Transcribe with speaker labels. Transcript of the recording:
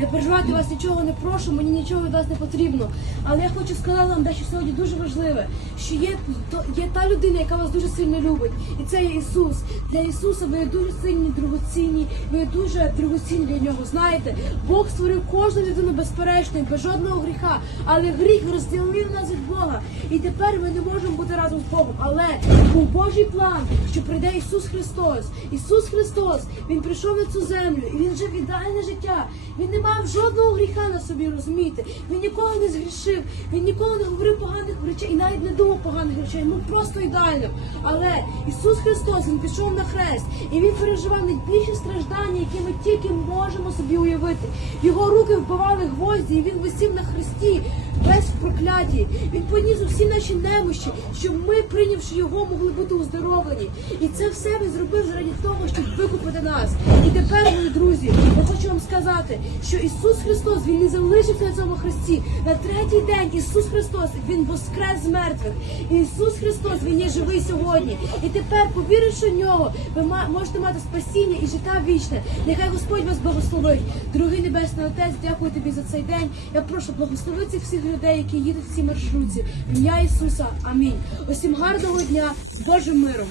Speaker 1: Не переживайте вас нічого не прошу, мені нічого від вас не потрібно. Але я хочу сказати вам дещо сьогодні дуже важливе, що є, є та людина, яка вас дуже сильно любить. І це є Ісус. Для Ісуса ви є дуже сильні, дорогоцінні, ви є дуже дорогоцінні для нього. Знаєте, Бог створив кожну людину безперечною, без жодного гріха. Але гріх розділив нас від Бога. І тепер ми не можемо бути разом з Богом. Але був Божий план, що прийде Ісус Христос. Ісус Христос, Він прийшов на цю землю, і Він жив ідеальне життя. Він не мав жодного гріха на собі, розумієте? Він ніколи не згрішив, він ніколи не говорив поганих речей і навіть не думав поганих речей. Ну просто ідеально. Але Ісус Христос Він пішов на хрест, і Він переживав найбільші страждання, які ми тільки можемо собі уявити. Його руки вбивали гвозді, і він висів на хресті. В прокляті. Він поніс усі наші немощі, щоб ми, прийнявши його, могли бути оздоровлені. І це все він зробив заради того, щоб викупити нас. І тепер, мої друзі, сказати, що Ісус Христос Він не залишився на цьому хресті. На третій день Ісус Христос Він воскрес з мертвих. Ісус Христос Він є живий сьогодні. І тепер, повіривши в нього, ви можете мати спасіння і життя вічне. Нехай Господь вас благословить. Дорогий Небесний Отець, дякую тобі за цей день. Я прошу благослови цих всіх людей, які їдуть в цій маршрутці. В ім'я Ісуса. Амінь. Усім гарного дня з Божим миром.